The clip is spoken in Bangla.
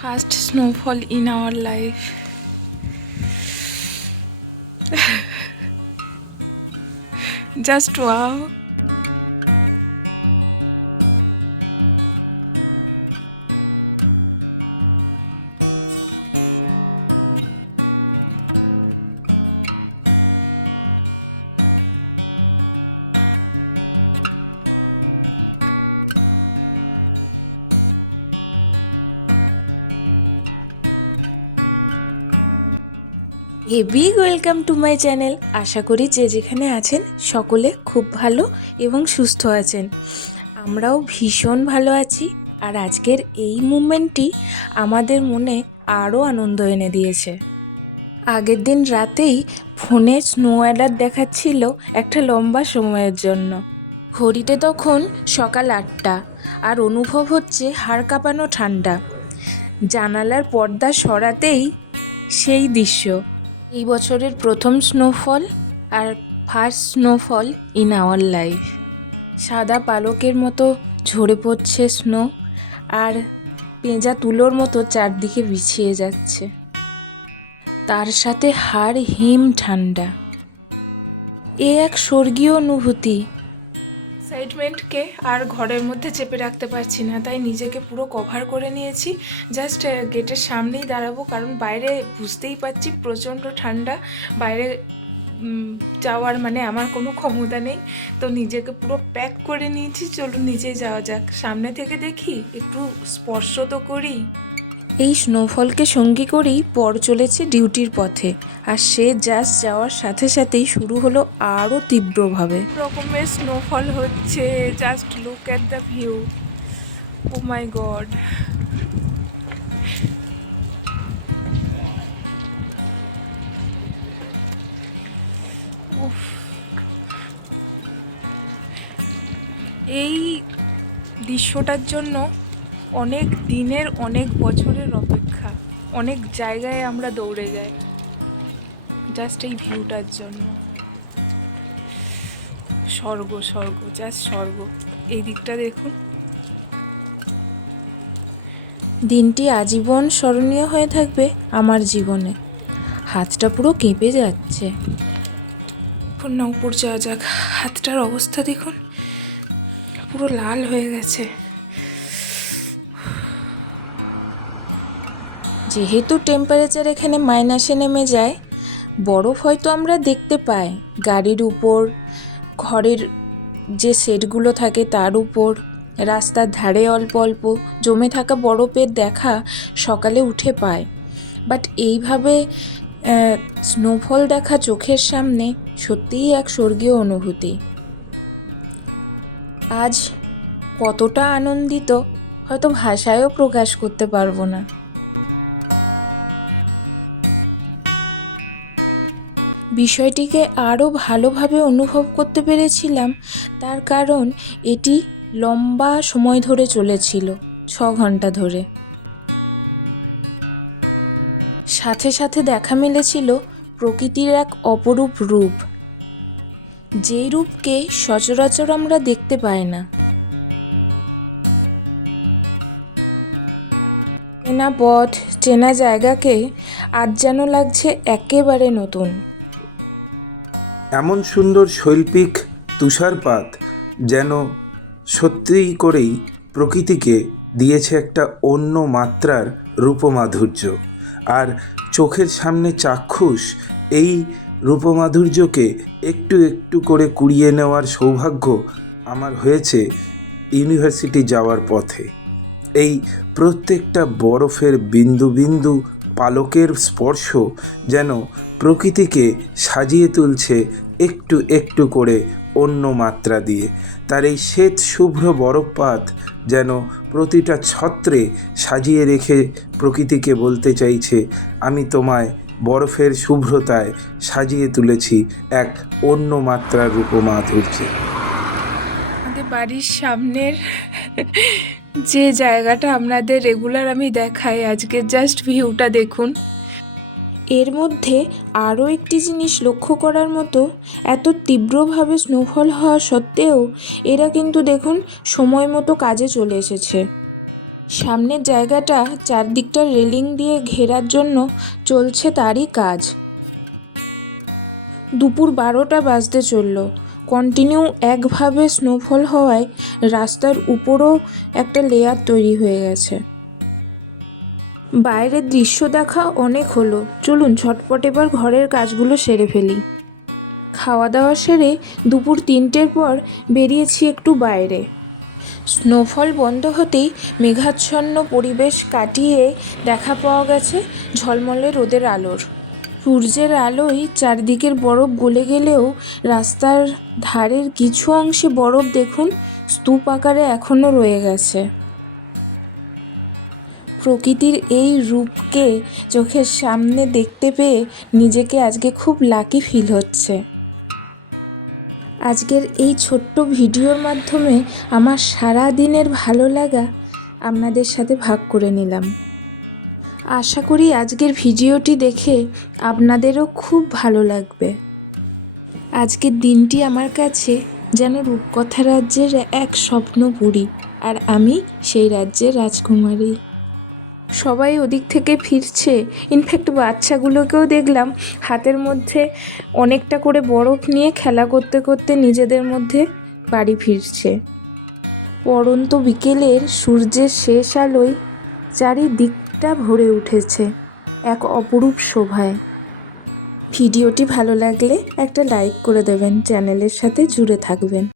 First snowfall in our life. Just wow. A big welcome to my channel. আশা করি যে যেখানে আছেন সকলে খুব ভালো এবং সুস্থ আছেন। আমরাও ভীষণ ভালো আছি। আর আজকের এই মুভমেন্টটি আমাদের মনে আরও আনন্দ এনে দিয়েছে। আগের দিন রাতেই ফোনে স্নো অ্যালার্ট দেখাচ্ছিল একটা লম্বা সময়ের জন্য। ঘড়িতে তখন সকাল 8টা আর অনুভব হচ্ছে হাড় কাঁপানো ঠান্ডা। জানালার পর্দা সরাতেই সেই দৃশ্য। এই বছরের প্রথম স্নোফল আর first snowfall in our life. সাদা পালকের মতো ঝরে পড়ছে স্নো, আর পেঁজা তুলোর মতো চারদিকে বিছিয়ে যাচ্ছে। তার সাথে হাড় হিম ঠান্ডা। এ এক স্বর্গীয় অনুভূতি। এক্সাইটমেন্টকে আর ঘরের মধ্যে চেপে রাখতে পারছি না, তাই নিজেকে পুরো কভার করে নিয়েছি। জাস্ট গেটের সামনেই দাঁড়াবো, কারণ বাইরে বুঝতেই পারছি প্রচণ্ড ঠান্ডা। বাইরে যাওয়ার মানে আমার কোনো ক্ষমতা নেই, তো নিজেকে পুরো প্যাক করে নিয়েছি। চলুন নিচেই যাওয়া যাক, সামনে থেকে দেখি, একটু স্পর্শ তো করি। এই স্নোফলকে সঙ্গী করেই পর চলেছে ডিউটির পথে, আর সে জাস্ট যাওয়ার সাথে সাথেই শুরু হলো আরও তীব্রভাবে। রকমের স্নোফল হচ্ছে, just look at the view. Oh my god. এই দৃশ্যটার জন্য অনেক দিনের, অনেক বছরের অপেক্ষা। অনেক জায়গায় আমরা দৌড়ে যাই জাস্ট এই ভিউটার জন্য। স্বর্গ, স্বর্গ, জাস্ট স্বর্গ। এই দিকটা দেখুন। দিনটি আজীবন স্মরণীয় হয়ে থাকবে আমার জীবনে। হাতটা পুরো কেঁপে যাচ্ছে। এখন না উপর যাওয়া যাক। হাতটার অবস্থা দেখুন, পুরো লাল হয়ে গেছে। যেহেতু টেম্পারেচার এখানে মাইনাসে নেমে যায়, বরফ হয়তো আমরা দেখতে পাই গাড়ির উপর, ঘরের যে শেডগুলো থাকে তার উপর, রাস্তার ধারে অল্প অল্প জমে থাকা বরফের দেখা সকালে উঠে পায়। বাট এইভাবে স্নোফল দেখা চোখের সামনে সত্যিই এক স্বর্গীয় অনুভূতি। আজ কতটা আনন্দিত হয়তো ভাষায়ও প্রকাশ করতে পারবো না। বিষয়টিকে আরও ভালোভাবে অনুভব করতে পেরেছিলাম, তার কারণ এটি লম্বা সময় ধরে চলেছিল, 6 ঘন্টা ধরে। সাথে সাথে দেখা মিলেছিল প্রকৃতির এক অপরূপ রূপ, যেই রূপকে সচরাচর আমরা দেখতে পাই না। চেনা পথ, চেনা জায়গাকে আজ যেন লাগছে একেবারে নতুন। এমন সুন্দর শৈল্পিক তুষারপাত যেন সত্যিই করেই প্রকৃতিকে দিয়েছে একটা অন্য মাত্রার রূপমাধুর্য। আর চোখের সামনে চাক্ষুষ এই রূপমাধুর্যকে একটু একটু করে কুড়িয়ে নেওয়ার সৌভাগ্য আমার হয়েছে ইউনিভার্সিটি যাওয়ার পথে। এই প্রত্যেকটা বরফের বিন্দু বিন্দু পালকের স্পর্শ যেন প্রকৃতিকে সাজিয়ে তুলছে একটু একটু করে অন্য মাত্রা দিয়ে। তার এই শ্বেত শুভ্র বরফপাত যেন প্রতিটা ছত্রে সাজিয়ে রেখে প্রকৃতিকে বলতে চাইছে, আমি তোমায় বরফের শুভ্রতায় সাজিয়ে তুলেছি এক অন্য মাত্রার রূপমাধুর্যে। আমাদের বাড়ির সামনের যে জায়গাটা আপনাদের রেগুলার আমি দেখাই, আজকে জাস্ট ভিউটা দেখুন। এর মধ্যে আরও একটি জিনিস লক্ষ্য করার মতো, এত তীব্রভাবে স্নোফল হওয়া সত্ত্বেও এরা কিন্তু দেখুন সময় মতো কাজে চলে এসেছে। সামনের জায়গাটা চারদিকটা রেলিং দিয়ে ঘেরার জন্য চলছে তারই কাজ। দুপুর 12টা বাজতে চলল। কন্টিনিউ একভাবে স্নোফল হওয়ায় রাস্তার উপরও একটা লেয়ার তৈরি হয়ে গেছে। বাইরের দৃশ্য দেখা অনেক হলো, চলুন ঝটপট এবার ঘরের কাজগুলো সেরে ফেলি। খাওয়া দাওয়া সেরে দুপুর 3টের পর বেরিয়েছি একটু বাইরে। স্নোফল বন্ধ হতেই মেঘাচ্ছন্ন পরিবেশ কাটিয়ে দেখা পাওয়া গেছে ঝলমলে রোদের আলোর। সূর্যের আলোয় চারদিকের বরফ গলে গেলেও রাস্তার ধারের কিছু অংশে বরফ দেখুন স্তূপ আকারে এখনও রয়ে গেছে। প্রকৃতির এই রূপকে চোখের সামনে দেখতে পেয়ে নিজেকে আজকে খুব লাকি ফিল হচ্ছে। আজকের এই ছোট্ট ভিডিওর মাধ্যমে আমার সারা দিনের ভালো লাগা আপনাদের সাথে ভাগ করে নিলাম। আশা করি আজকের ভিডিওটি দেখে আপনাদেরও খুব ভালো লাগবে। আজকের দিনটি আমার কাছে যেন রূপকথা রাজ্যের এক স্বপ্নপুরী, আর আমি সেই রাজ্যের রাজকুমারী। সবাই ওদিক থেকে ফিরছে, ইনফ্যাক্ট বাচ্চাগুলোকেও দেখলাম হাতের মধ্যে অনেকটা করে বরফ নিয়ে খেলা করতে করতে নিজেদের মধ্যে বাড়ি ফিরছে। পড়ন্ত বিকেলের সূর্যের শেষ আলোয় চারিদিকটা ভরে উঠেছে এক অপরূপ শোভায়। ভিডিওটি ভালো লাগলে একটা লাইক করে দেবেন, চ্যানেলের সাথে জুড়ে থাকবেন।